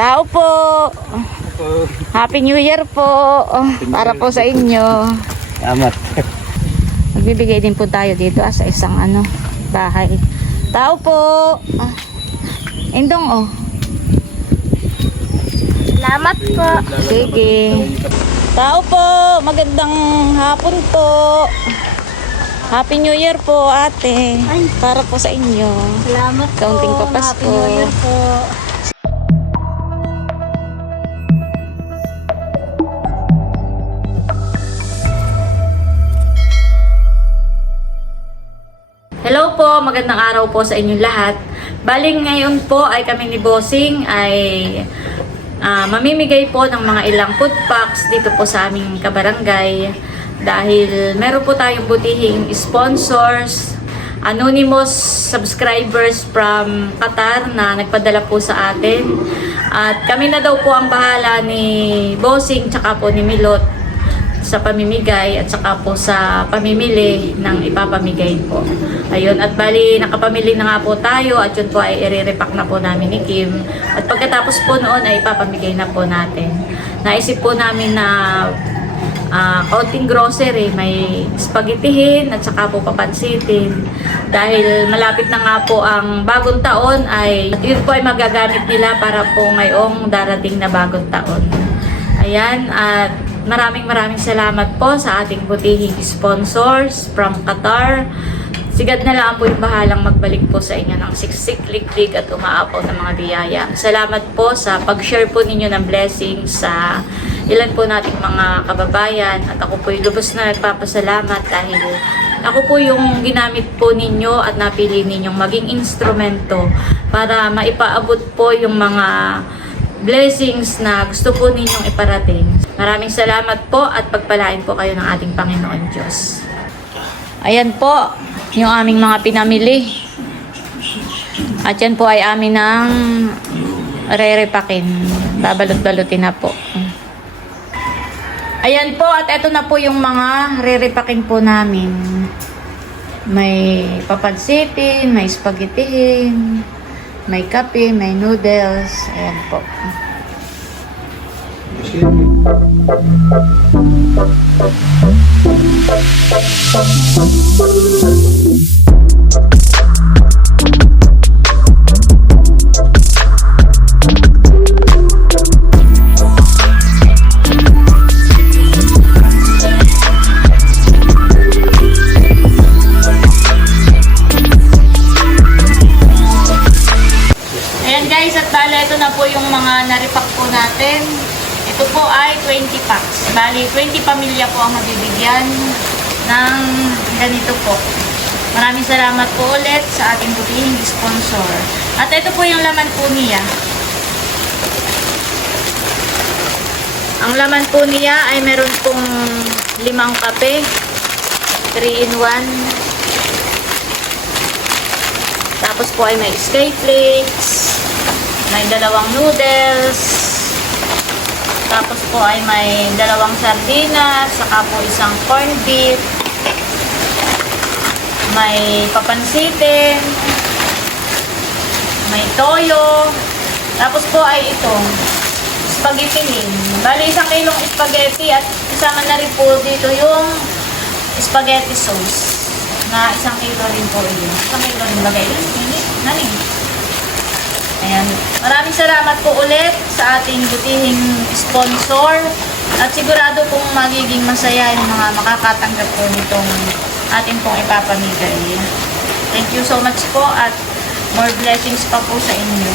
Tao po. Happy New Year po. Para po sa inyo. Amat. Magbibigay din po tayo dito ah, sa isang ano, bahay. Tao po. Ah. Indong oh. Salamat po. Sige. Tao po. Magandang hapon po. Happy New Year po ate. Para po sa inyo. Salamat po. Kaunting papasko. Happy New Year po. Magandang araw po sa inyong lahat. Baling ngayon po ay kami ni Bossing ay ah, mamimigay po ng mga ilang food packs dito po sa aming kabarangay dahil meron po tayong butihing sponsors, anonymous subscribers from Qatar na nagpadala po sa atin. At kami na daw po ang bahala ni Bossing tsaka po ni Milot sa pamimigay at saka po sa pamimili ng ipapamigay po. Ayun, at bali nakapamili na nga po tayo at yun po ay i-repack na po namin ni Kim. At pagkatapos po noon ay ipapamigay na po natin. Naisip po namin na ah, kaunting grocery, may spaghettihin at saka po papansitin. Dahil malapit na nga po ang bagong taon ay yun po ay magagamit nila para po ngayong darating na bagong taon. Ayan, at maraming maraming salamat po sa ating butihing sponsors from Qatar. Sigad na lang po yung bahalang magbalik po sa inyo ng siksik, liklik at umaapaw ng mga biyaya. Salamat po sa pag-share po ninyo ng blessings sa ilan po nating mga kababayan at ako po yung lubos na nagpapasalamat dahil ako po yung ginamit po ninyo at napili ninyong maging instrumento para maipaabot po yung mga blessings na gusto po ninyong iparating. Maraming salamat po at pagpalain po kayo ng ating Panginoon Diyos. Ayan po, yung aming mga pinamili. At yan po ay amin ng re-repakin. Babalot-balutin na po. Ayan po, at eto na po yung mga re-repakin po namin. May papansitin, may spaghettihin, may kape, may noodles. Ayan po. Ayan guys, at bala ito na po yung mga naripak po natin. Ito po ay 20 packs. Bali, 20 pamilya po ang mabibigyan ng ganito po. Maraming salamat po ulit sa ating butihing sponsor. At ito po yung laman po niya. Ang laman po niya ay meron pong limang kape, 3 in 1, tapos po ay may sky flakes, may dalawang noodles, tapos po ay may dalawang sardinas, saka po isang corned beef, may papansitin, may toyo, tapos po ay itong spaghetti Bali, isang kilong spaghetti at isama na rin po dito yung spaghetti sauce na isang kilo rin po yun. Isang kilo rin bagay yun. Minit. Nani? Ayan. Maraming salamat po ulit sa ating butihing sponsor. At sigurado pong magiging masaya yung mga makakatanggap po nitong ating pong ipapamigay. Thank you so much po at more blessings pa po sa inyo.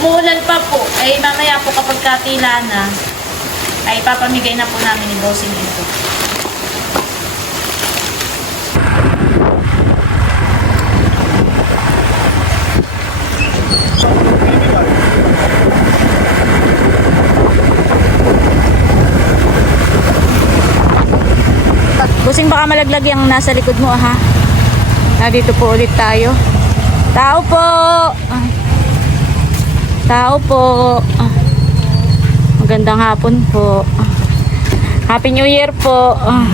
Umuulan pa po, ay mamaya po kapag katila na, ay papamigay na po namin ni Bossing ito. Busing baka malaglag yung nasa likod mo ha. Na dito po ulit tayo. Tao po. Ah. Tao po. Ah. Magandang hapon po. Ah. Happy New Year po. Ah.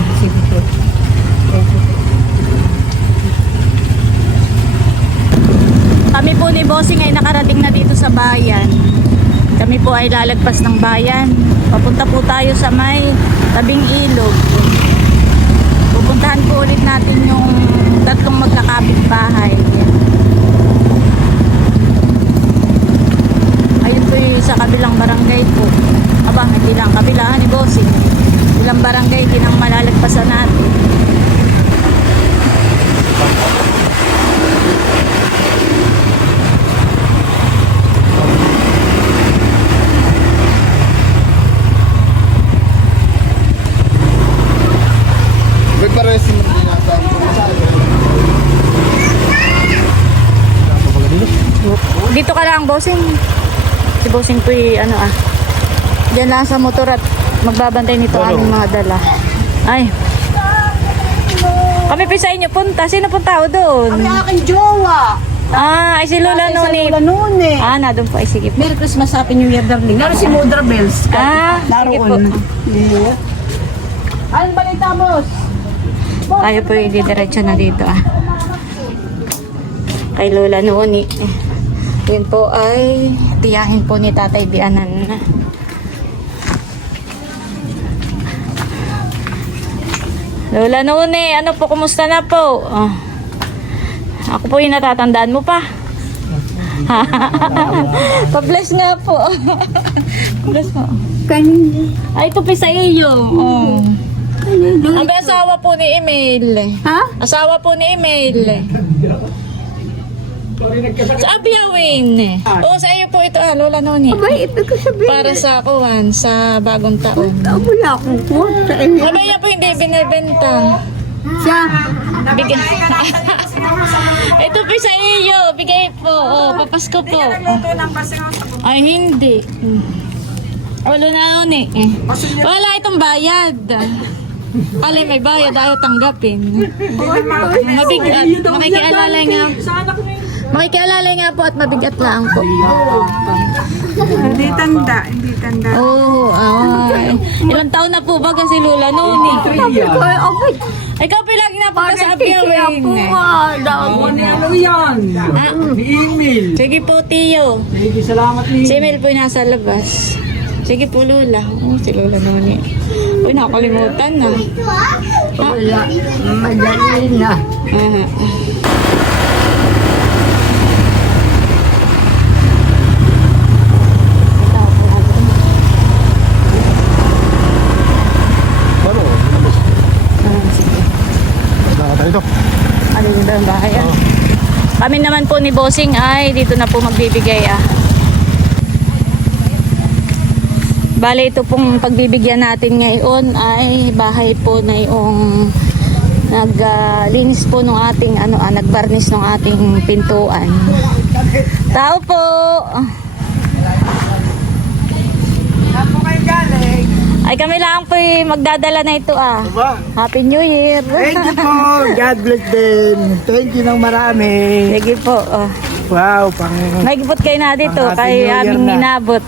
Kami po ni Bossing ay nakarating sa bayan. Kami po ay lalagpas ng bayan. Papunta po tayo sa may tabing ilog. Pupuntahan po ulit natin yung tatlong magkakapit bahay. Ayun po yung sa kabilang barangay po. Aba, hindi lang kabilaan ni Bossing. Ilang barangay din ang malalagpasan natin. May pares mo din nasa Dito ka lang, Bossing. Si Bossing po ano ah. Diyan lang sa motor at magbabantay nito aming mga dala. Ay. Kami pa sa inyo punta. Sino punta ako doon? Kami aking jowa. Ah, ay si Lola Sa Noni. Lola noon eh. Ah, na doon po. Ay, sige po. Merry Christmas, Happy New Year, darling. Naroon si Mudra Bells. Ah, sige po. Naroon. Yeah. Anong balita, boss? Tayo po yung didiretso na dito ah. Kay Lola Noni. Yun po ay tiyahin po ni Tatay Bianan. Lola Noni, ano po, kumusta na po? Ah. Ako po yung natatandaan mo pa. Pa-bless nga po. Bless mo. Kanina. Ay, ito pa sa iyo. Oh. Ang asawa po ni Emil. Ha? Asawa po ni Emil. Sa Abiyawin. Oo, sa iyo po ito, ah, Lola Noni. Abay, ibig ko sabihin. Para sa kuwan, sa bagong taon. Ah, Wala akong kuha sa inyo. Mamaya po hindi binibenta. Siya. Bigay. ito po sa iyo. Bigay po. Oh, papasko po. Ay, hindi. Wala na yun eh. Wala itong bayad. Alay, may bayad. Ayaw tanggapin. Mabigat. Makikialalay nga. Makikialalay nga po at mabigat lang po. Hindi tanda, hindi tanda. Oo, oh, ay. Ilang taon na po ba si Lula noon eh? Sabi ko, ay, abay. Ikaw pilagi na punta sa. Dami na. Ano yan? Ah, Email. sige po, Tiyo. Sige, salamat ni. Si Emil po yung nasa labas. Sige po, Lola. Oh, si Lola noon eh. Uy, nakakalimutan na. Wala. Madali na. Ah. Ano? Ah, sige. Nakatayo ito. Ano yung daang bahay ah? Kami naman po ni Bossing ay dito na po magbibigay ah. Bale ito pong pagbibigyan natin ngayon ay bahay po na yung naglinis po ng ating ano ah, nagbarnis ng ating pintuan. Tao po. Saan kayo galing? Ay kami lang po magdadala na ito ah. Ba? Happy New Year. Thank you po. God bless din. Thank you ng marami. Sige po. ah. Wow, pang... Nagipot kayo na dito kay aming na. ninabot.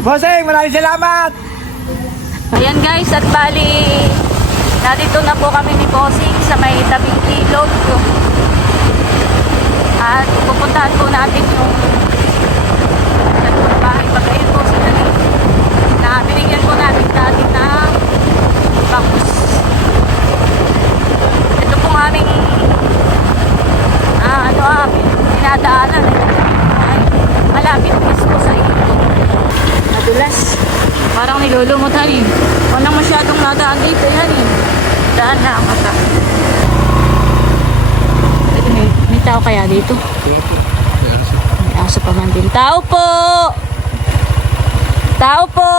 Bossing, maraming salamat. Ayan guys, at bali, narito na po kami ni Bossing sa may tabing ilog. At pupuntahan po natin yung bahay pa kayo po sa dali. Na binigyan po natin dati ng bangus. Ito pong aming ah, ano ah, dinadaanan. Ay, malapit mismo sa ilog. Madulas. Parang nilulumot han eh. Walang masyadong nadaan dito yan eh. Daan na ang mata. Ito, may, may tao kaya dito? May aso pa man din. Tao po! Tao po!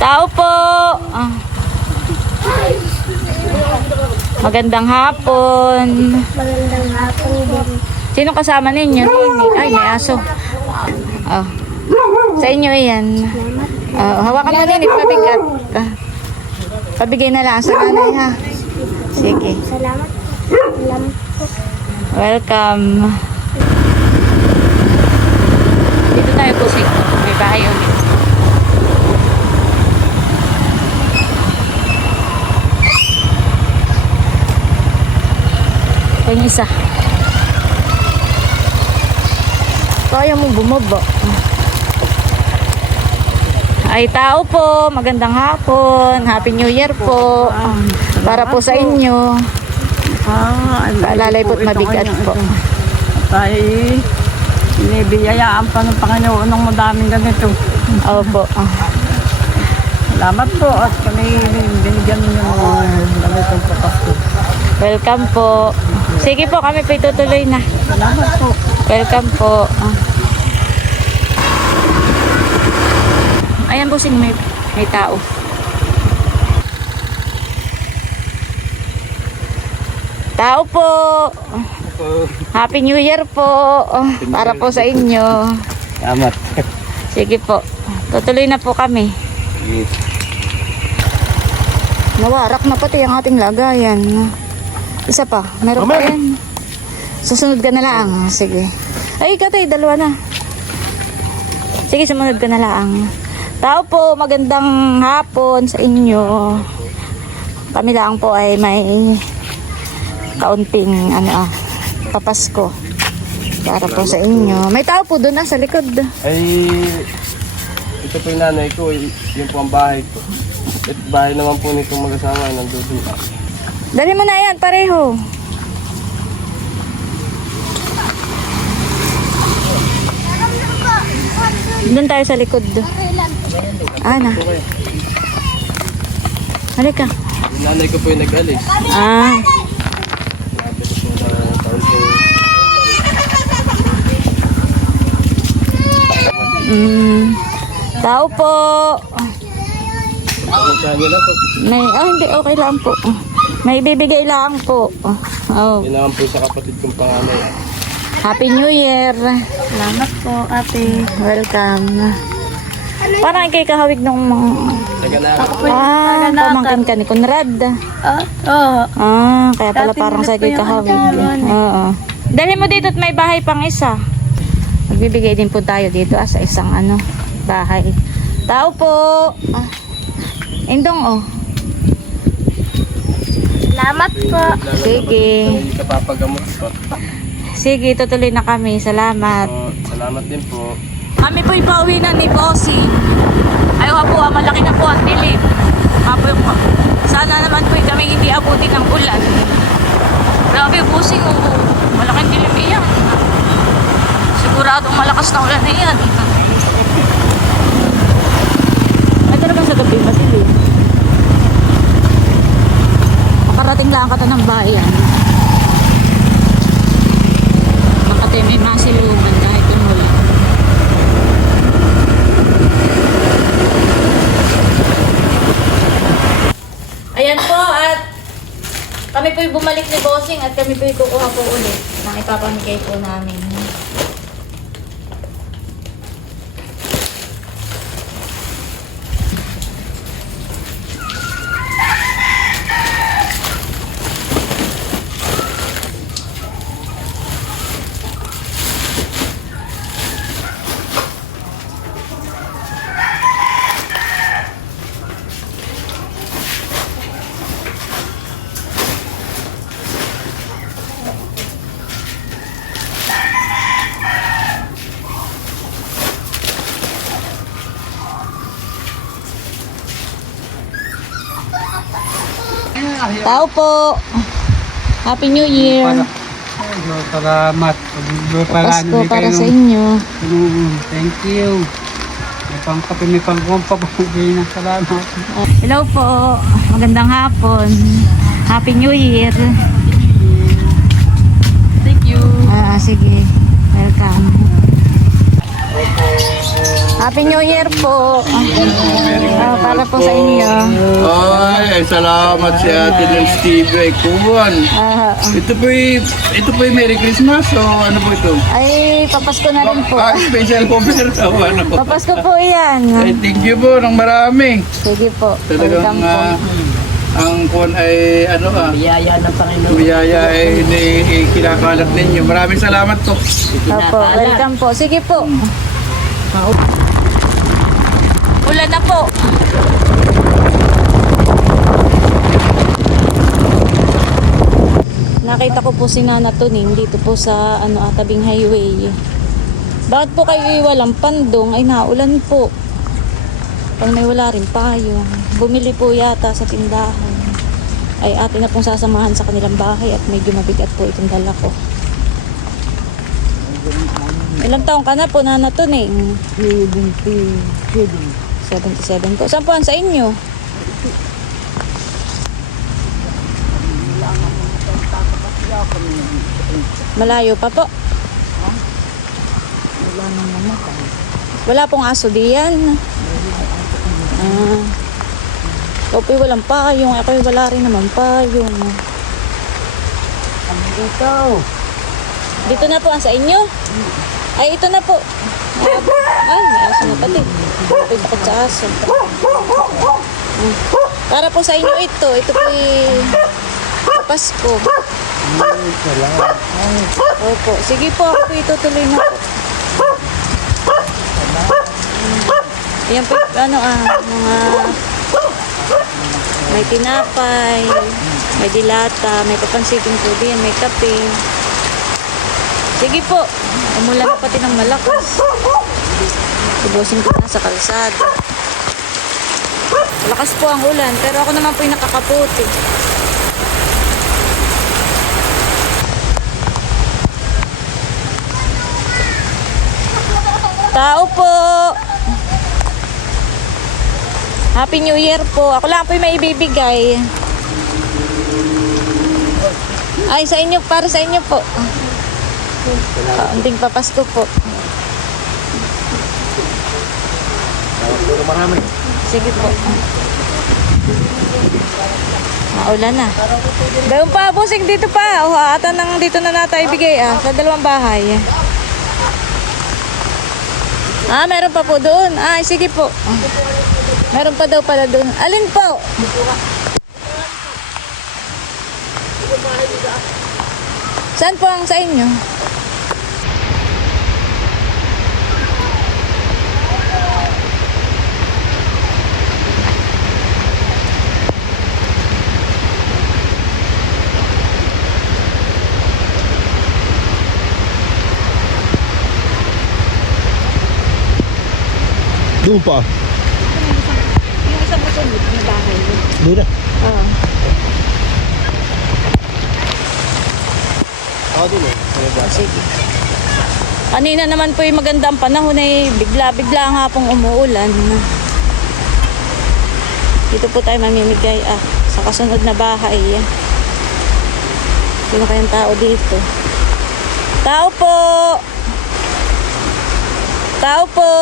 Tao po! Ah. Magandang hapon. Magandang hapon din. Sino kasama ninyo? Ay, may aso. Oh. Sa inyo yan. Oh, hawakan mo din, pabigat. Ah. Pabigay na lang sa nanay ha. Sige. Salamat. Salamat. Welcome. Dito tayo po sa may bahay ulit. Ito yung isa. Kaya mo bumaba. Ay, tao po. Magandang hapon. Happy New Year po. Para po sa inyo. Paalalay po't mabigat po. Ay, inibiyayaan pa ng Panginoon ng madaming ganito. Opo. Salamat po at kami binigyan niyo ng ganitong papasko. Welcome po. Sige po, kami po itutuloy na. Salamat po. Welcome po. Ah. Ayan po sing may, may tao. Tao po. Happy New Year po. Para po sa inyo. Salamat. Sige po. Tutuloy na po kami. Nawarak na pati ang ating lagayan. Isa pa. Meron pa yan. Susunod ka na lang. Sige. Ay, katay, dalawa na. Sige, sumunod ka na lang. Tao po, magandang hapon sa inyo. Kami lang po ay may kaunting ano ah, papasko para po sa inyo. May tao po doon ah, sa likod. Ay, ito po yung nanay ko. Yun po ang bahay ko. At bahay naman po nitong mag-asawa ay nandun. Dali mo na yan, pareho. Doon tayo sa likod. Ana. Halika. Yung nanay ko po yung nag-alis. Ah, mm, tao po. May, ah, hindi, okay lang po. May bibigay lang po. Oh, Yun naman po sa kapatid kong panganay. Happy New Year. Salamat po, ate. Welcome. Parang ikay kahawig ng mga... Taga na Ah, pamangkin ka ni Conrad. Ah, oo. Ah, kaya pala Dating parang sa yung kahawig. asawa Oo. Dali mo dito at may bahay pang isa. Magbibigay din po tayo dito ah, sa isang ano, bahay. Tao po. Ah. Indong oh. Salamat po. Sige. Hindi ka papagamot po. Sige, tutuloy na kami. Salamat. So, salamat din po. Kami po ipauwi na ni Bossy. Ayaw po, ah, malaki na po ang dilim. Apo yung, sana naman po kami hindi abutin ng ulan. Grabe, Bossy, oh. Malaking dilim iyan. Siguradong malakas na ulan na iyan. Ay, talagang sa gabi madilim. Lang ka ng bayan. Makati may masiluman kahit umulan. Ayan po at kami po bumalik ni Bossing at kami po kukuha po ulit ng ipapamigay po namin. Tao po. Happy New Year. Salamat. Pasko para sa inyo. Thank you. May pangkape, may pangkumpabagay na salamat. Hello po. Magandang hapon. Happy New Year. Thank you. Ah, sige. Welcome. Happy New Year po. Ah, para po sa inyo. Ay, ay, salamat si Ate ng Steve ay kuwan. Ah, Ito po ito po Merry Christmas o ano po ito? ay, papasko na rin po. Ah, special po pero sa ano po. Papasko po yan. Ay, thank you po ng marami. Sige po. Talagang Welcome po. ah, ang kuwan ay ano ah, Biyaya ng Panginoon. biyaya ay ini- i- kinakalat ninyo. Maraming salamat po. Opo, welcome po. Sige po. Ulan na po. Nakita ko po si Nana Tuning dito po sa ano ah, tabing highway. Bakit po kayo iwalang pandong? Ay, naulan po. Pag may wala rin payong. Bumili po yata sa tindahan. Ay, atin na pong sasamahan sa kanilang bahay at medyo mabigat po itong dala ko. Ilang taong ka na po, Nana Tuning? 77. 77 po. Saan po ang sa inyo? Malayo pa po. Wala nang mamatay. Wala pong aso diyan. Ah. Kopi walang payong. Ako wala rin naman payong. Ano dito? Dito na po ang sa inyo. Ay, ito na po. Ay, may aso na pati. Pagpag sa aso. Hmm. Para po sa inyo ito. Ito po Pasko. Opo. Sige po, ako po itutuloy na po. Yan po, ano ah, mga may tinapay, may dilata, may papansiting po din, may kape. Sige po, umulan na pati ng malakas. Tubusin ko na sa kalsada. Malakas po ang ulan, pero ako naman po yung nakakaputi. Tao po! Happy New Year po. Ako lang po yung may ibibigay. Ay, sa inyo, para sa inyo po. Kaunting papasko po. Puro marami. Sige po. Maulan na. Gawin pa, busing dito pa. O, ata nang dito na nata ibigay ah, sa dalawang bahay. Ah, meron pa po doon. Ah, sige po. Meron pa daw pala doon. Alin po? Saan po ang sa inyo? Doon pa. Yung isang masunod na bahay. Doon na. Ah. Ako din eh. Ano ba? Sige. Kanina naman po yung magandang panahon ay bigla-bigla nga pong umuulan. Dito po tayo mamimigay ah, sa kasunod na bahay. Sino kayang tao dito? Tao po! Tao po!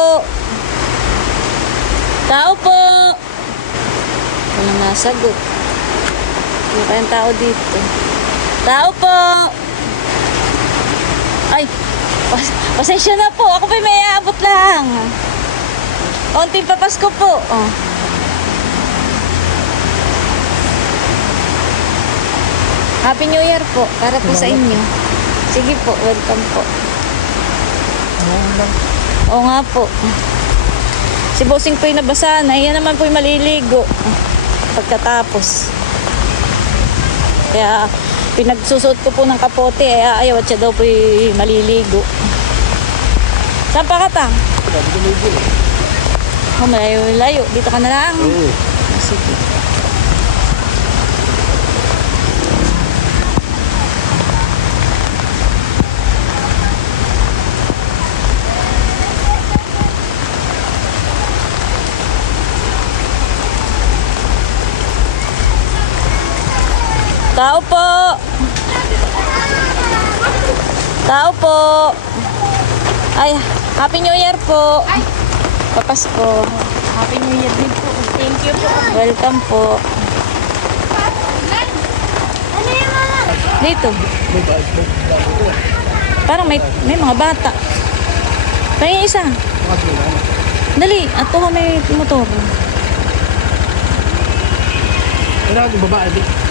Tao po! Walang nasagot. Sino kayang tao dito? Tao po! Ay, pas pasensya na po. Ako pa may aabot lang. Konting papasko po. Oh. Happy New Year po. Para po sa inyo. Sige po, welcome po. Oo nga po. Si Bossing po yung nabasa na. Yan naman po yung maliligo. Pagkatapos. Kaya pinagsusuot ko po ng kapote ay ayaw at siya daw po yung maliligo. Saan pa ka ta? Eh. Oh, malayo, layo. Dito ka na lang. Oo. Ah, Sige. Tao po! Tao po! Ay, Happy New Year po! Papasko. Happy New Year din po. Thank you po. Welcome po. Dito. Parang may may mga bata. May isa. Dali, at ko may motor. Ano ako babae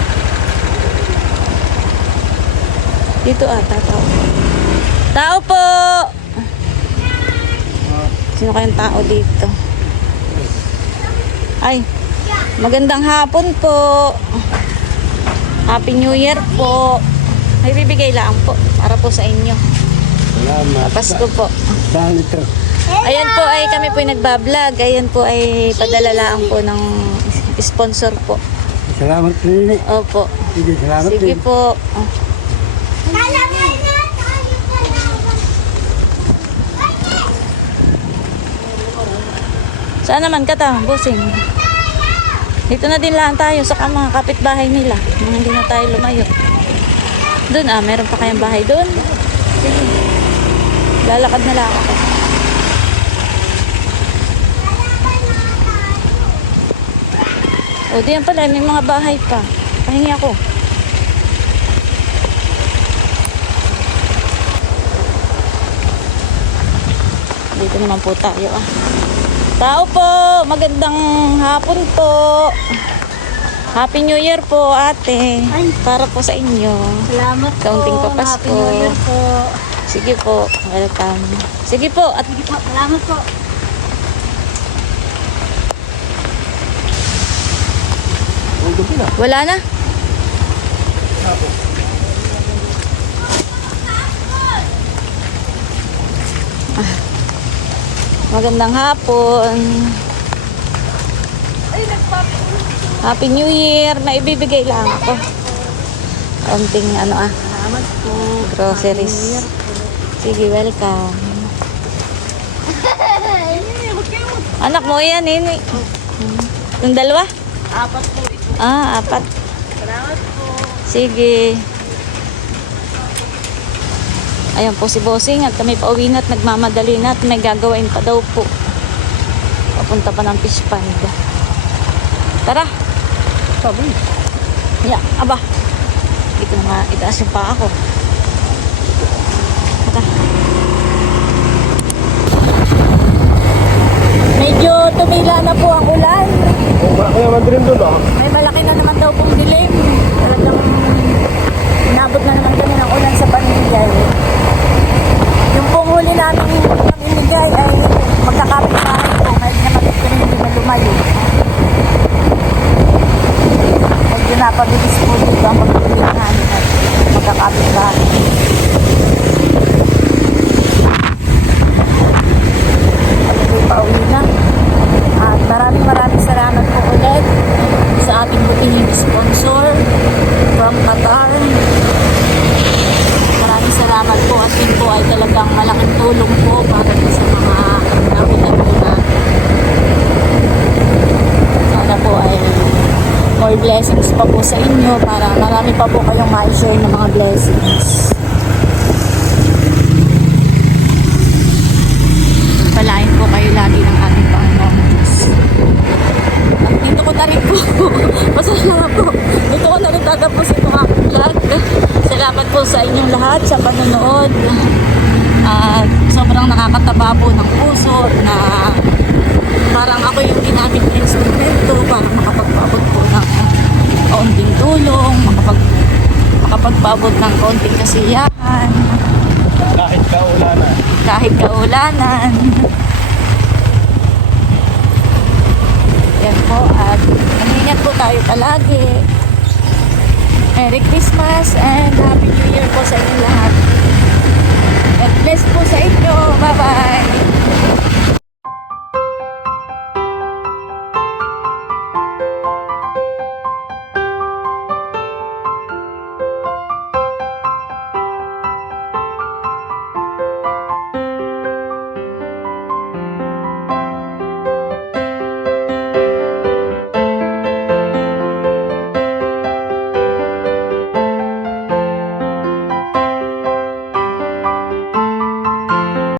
Dito ata, tao. Tao po! Sino kayang tao dito? Ay, magandang hapon po. Happy New Year po. May bibigay lang po para po sa inyo. Salamat. Pasko po. Saan ito? Ayan po ay kami po yung nagbablog. Ayan po ay padalalaan po ng sponsor po. Salamat rin. Opo. Sige, salamat Sige rin. po. Saan naman ka ta, bossing? Dito na din lang tayo sa mga kapitbahay nila. Nung hindi na tayo lumayo. Doon ah, meron pa kayang bahay doon? Sige. Lalakad na lang ako. O, diyan pala, may mga bahay pa. Pahingi ako. Dito naman po tayo ah. Tao po, magandang hapon po. Happy New Year po ate. Para po sa inyo. Salamat Kaunting po. papasko. Happy New Year po. Sige po, welcome. Sige po, at Sige po, salamat po. Wala na. Ah. Magandang hapon. Happy New Year. May ibibigay lang ako. Kaunting ano ah. Salamat po. Groceries. Sige, welcome. Anak mo yan, ini. Yung dalawa? Apat po ito. Ah, apat. Salamat po. Sige. Ayan po si Bossing at kami pauwi na at nagmamadali na at may gagawin pa daw po. Papunta pa ng fish pond. Tara. Sabi. Ya, aba. Dito na nga, itaas yung paa ko. Tara. Medyo tumila na po ang ulan. Oh, malaki naman din doon ah. May malaki na naman daw pong dilim. Talagang inabot na naman kami ng ulan sa pamimigay. Yung pong huli namin pamimigay ay magkakapit bahay po. Kahit naman ito rin hindi na lumayo. Medyo napabilis po dito ang pagpili namin at magkakapit bahay. Pauwi na. At maraming maraming salamat po sa ating butihing sponsor from Qatar. Maraming salamat po at yun po ay talagang malaking tulong po para po sa mga namin na sana po ay more blessings pa po sa inyo para marami pa po kayong ma-share ng mga blessings. Palain po kayo lagi ng ating Panginoon Diyos. At dito ko na rin po. Pasalamat po. Dito ko na rin tatapos itong aking vlog. Salamat po sa inyong lahat sa panonood. At sobrang nakakataba po ng puso na parang ako yung ginamit na instrumento para makapagpaabot po ng kaunting tulong, makapag, makapagpaabot ng kaunting kasiyahan, Kahit kaulanan. kahit kaulanan. Yan po at mag-ingat po tayo palagi. Merry Christmas and Happy New Year po sa inyo lahat. God bless po sa inyo.